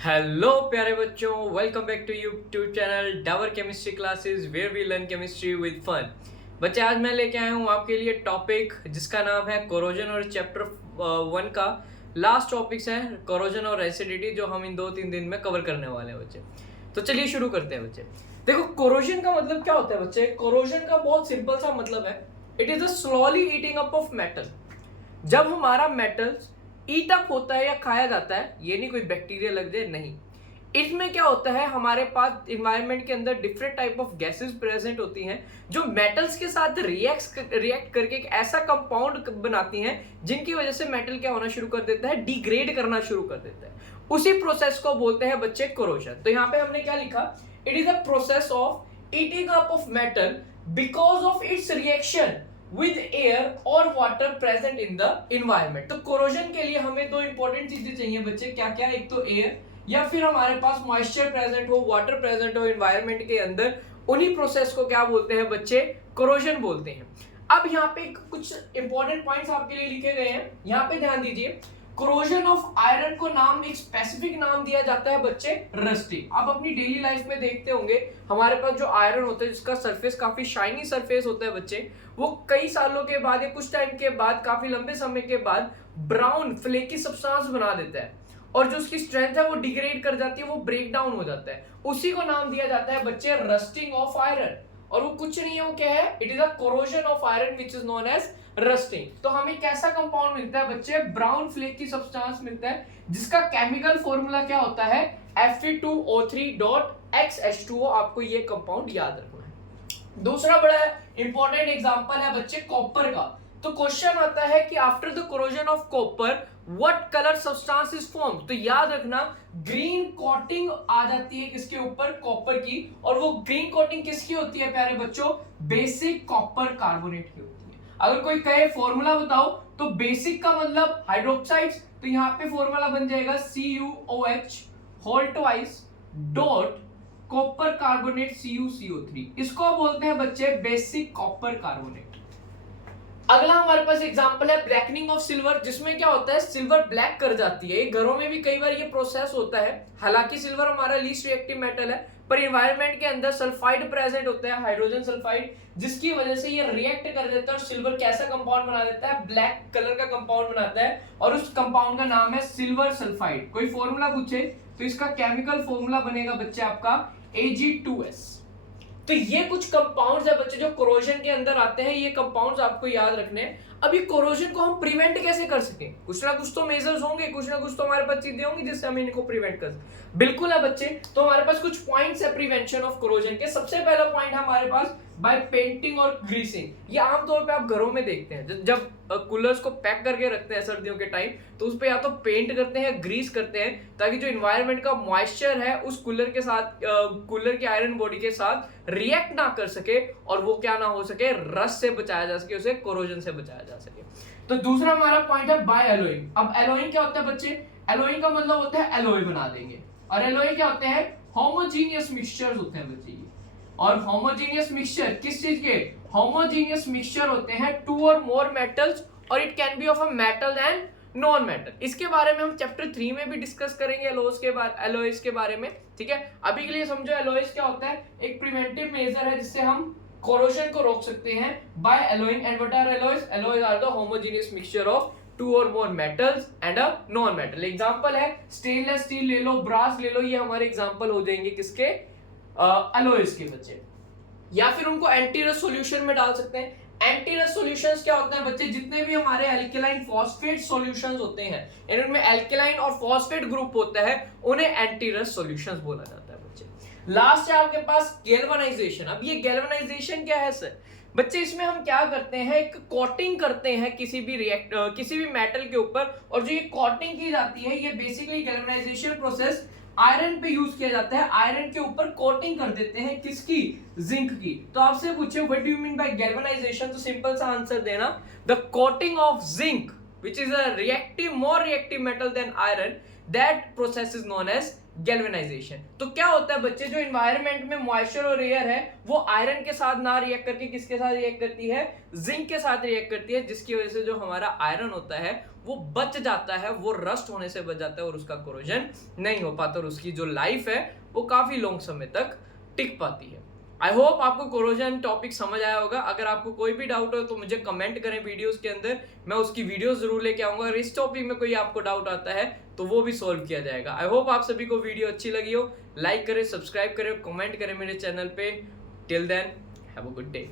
Hello प्यारे बच्चों, welcome back to YouTube channel Dawar chemistry classes where we learn chemistry with fun. बच्चे, आज मैं लेके आया हूँ आपके लिए टॉपिक जिसका नाम है कोरोजन और चैप्टर 1 का लास्ट टॉपिक्स है कोरोजन और एसिडिटी, जो हम इन 2-3 दिन में कवर करने वाले हैं बच्चे। तो चलिए शुरू करते हैं बच्चे। देखो, कोरोजन का मतलब क्या होता है बच्चे। कोरोजन का बहुत सिंपल सा मतलब है, it is the slowly eating up of metal. जब हमारा मेटल्स ईट अप होता है या खाया जाता है, ये नहीं कोई बैक्टीरिया लग जाए, नहीं। इसमें क्या होता है, हमारे पास इन्वायरमेंट के अंदर different type of gases present होती हैं जो मेटल्स के साथ रिएक्ट करके एक ऐसा कंपाउंड बनाती हैं जिनकी वजह से मेटल क्या होना शुरू कर देता है, डिग्रेड करना शुरू कर देता है। उसी प्रोसेस को बोलते हैं बच्चे कोरोजन। तो यहाँ पे हमने क्या लिखा, it is a process of eating up of metal because of its reaction with air और water present in the environment। तो कोरोजन के लिए हमें दो इंपॉर्टेंट चीजें चाहिए बच्चे। क्या क्या? एक तो एयर, या फिर हमारे पास मॉइस्चर प्रेजेंट हो, वाटर प्रेजेंट हो एनवायरनमेंट के अंदर। उन्हीं प्रोसेस को क्या बोलते हैं बच्चे? कोरोजन बोलते हैं। अब यहाँ पे कुछ इंपॉर्टेंट पॉइंट्स आपके लिए लिखे गए हैं, यहाँ पे ध्यान दीजिए। कोरोजन ऑफ आयरन को नाम, एक स्पेसिफिक नाम दिया जाता है बच्चे, रस्टिंग। आप अपनी डेली लाइफ में देखते होंगे, हमारे पास जो आयरन होता है जिसका सरफेस काफी शाइनी सरफेस होता है बच्चे, वो कई सालों के बाद या कुछ टाइम के बाद, काफी लंबे समय के बाद ब्राउन फ्लेकी सब्सटेंस बना देता है, और जो उसकी स्ट्रेंथ है वो डिग्रेड कर जाती है, वो ब्रेक डाउन हो जाता है। उसी को नाम दिया जाता है बच्चे रस्टिंग ऑफ आयरन। और वो कुछ नहीं है, वो क्या है? It is a corrosion of iron which is known as rusting. तो हमें कैसा कंपाउंड मिलता है बच्चे? ब्राउन फ्लेक की सब्सटेंस मिलता है जिसका केमिकल फॉर्मूला क्या होता है? Fe2O3.XH2O। आपको ये कंपाउंड याद रखना है। दूसरा बड़ा इंपॉर्टेंट एग्जांपल है बच्चे कॉपर का। तो क्वेश्चन आता है कि after the corrosion of copper what colour substance is form. तो याद रखना, ग्रीन कोटिंग आ जाती है किसके ऊपर? कॉपर की। और वो ग्रीन कोटिंग किसकी होती है प्यारे बच्चों? बेसिक कॉपर कार्बोनेट की होती है। अगर कोई कहे फॉर्मूला बताओ, तो बेसिक का मतलब हाइड्रोक्साइड्स, तो यहाँ पे फॉर्मूला बन जाएगा CuOH whole twice dot copper carbonate CuCO3। इसको बोलते हैं बच्चे बेसिक कॉपर कार्बोनेट। अगला हमारे पास एग्जांपल है ब्लैकनिंग ऑफ सिल्वर, जिसमें क्या होता है, सिल्वर ब्लैक कर जाती है। घरों में भी कई बार ये प्रोसेस होता है। हालांकि सिल्वर हमारा लीस्ट रिएक्टिव मेटल है, पर एनवायरनमेंट के अंदर सल्फाइड प्रेजेंट होता है, हाइड्रोजन सल्फाइड, जिसकी वजह से ये रिएक्ट कर देता है और सिल्वर कैसा कंपाउंड बना देता है? ब्लैक कलर का कंपाउंड बनाता है, और उस कंपाउंड का नाम है सिल्वर सल्फाइड। कोई फॉर्मूला पूछे तो इसका केमिकल फॉर्मूला बनेगा बच्चे आपका Ag2S। तो ये कुछ कंपाउंड्स है बच्चे जो कोरोजन के अंदर आते हैं, ये कंपाउंड्स आपको याद रखने हैं। अभी कोरोजन को हम प्रिवेंट कैसे कर सकें? कुछ ना कुछ तो मेजर्स होंगे, कुछ ना कुछ तो हमारे पास चीजें होंगी जिससे हम इनको प्रिवेंट कर सकें। बिल्कुल है बच्चे। तो हमारे पास कुछ पॉइंट्स है प्रिवेंशन ऑफ कोरोजन के। सबसे पहला पॉइंट है हमारे पास बाय पेंटिंग और ग्रीसिंग। ये आमतौर पे आप घरों में देखते हैं, जब कूलर्स को पैक करके रखते हैं सर्दियों के टाइम, तो उस पे या तो पेंट करते हैं या ग्रीस करते हैं, ताकि जो इन्वायरमेंट का मॉइस्चर है उस कूलर के साथ, कूलर के आयरन बॉडी के साथ रिएक्ट ना कर सके, और वो क्या ना हो सके, रस्ट से बचाया जा सके, उसे कोरोजन से बचाया जा सके। तो दूसरा हमारा पॉइंट है बाय एलोइंग। अब एलोइंग क्या होता है बच्चे? एलोइंग का मतलब होता है एलोय बना देंगे। और एलोय क्या होते हैं? होमोजीनियस मिक्सचर्स होते हैं बच्चे। और होमोजेनियस मिक्सचर किस चीज के? होमोजेनियस मिक्सचर होते हैं टू और मोर मेटल्स, और it can be of a metal and non metal. इसके बारे में हम चैप्टर 3 में भी डिस्कस करेंगे, एलोइस के बारे में। ठीक है, अभी के लिए समझो एलोइस क्या होता है। एक प्रिवेंटिव मेजर है जिससे हम कोरोजन को रोक सकते हैं by alloying. And what are alloys? Alloys are the homogeneous mixture of two or more metals and a non metal. Example है स्टेनलेस स्टील ले लो, ब्रास ले लो, ये हमारे एग्जांपल हो जाएंगे किसके? एलोइस के बच्चे। या फिर उनको एंटीरस सॉल्यूशन में डाल सकते हैं। एंटीरस सॉल्यूशंस क्या होते हैं बच्चे? जितने भी हमारे एल्केलाइन फॉस्फेट सॉल्यूशंस होते हैं, इनमें एल्केलाइन और फॉस्फेट ग्रुप होता है, उन्हें एंटीरस सॉल्यूशंस बोला जाता है बच्चे। लास्ट है आपके पास गैल्वेनाइजेशन। अब ये गैल्वेनाइजेशन क्या है सर? बच्चे, इसमें हम क्या करते हैं, एक कोटिंग करते हैं किसी भी मेटल के ऊपर, और जो ये कोटिंग की जाती है, ये बेसिकली गैल्वेनाइजेशन प्रोसेस आयरन पे यूज किया जाता है। आयरन के ऊपर कोटिंग कर देते हैं, किसकी? जिंक की। तो आपसे पूछे what do you mean by galvanization, तो सिंपल सा आंसर देना, the coating of zinc which is a reactive, more reactive metal than iron, that process is known as galvanization. तो क्या होता है बच्चे, जो इन्वायरमेंट में मॉइस्चर और एयर है वो आयरन के साथ ना रिएक्ट करके किसके साथ रिएक्ट करती है, जिंक के साथ रिएक्ट करती है, जिसकी वजह से जो हमारा आयरन होता है वो बच जाता है, वो रस्ट होने से बच जाता है और उसका कोरोजन नहीं हो पाता और उसकी जो लाइफ है वो काफी लॉन्ग समय तक टिक पाती है। आई होप आपको कोरोजन टॉपिक समझ आया होगा। अगर आपको कोई भी डाउट हो तो मुझे कमेंट करें वीडियोस के अंदर, मैं उसकी वीडियोस जरूर लेके आऊंगा। अगर इस टॉपिक में कोई आपको डाउट आता है तो वो भी सॉल्व किया जाएगा। आई होप आप सभी को वीडियो अच्छी लगी हो। लाइक करें, सब्सक्राइब करें, कमेंट करें मेरे चैनल पे। Till then have a good day.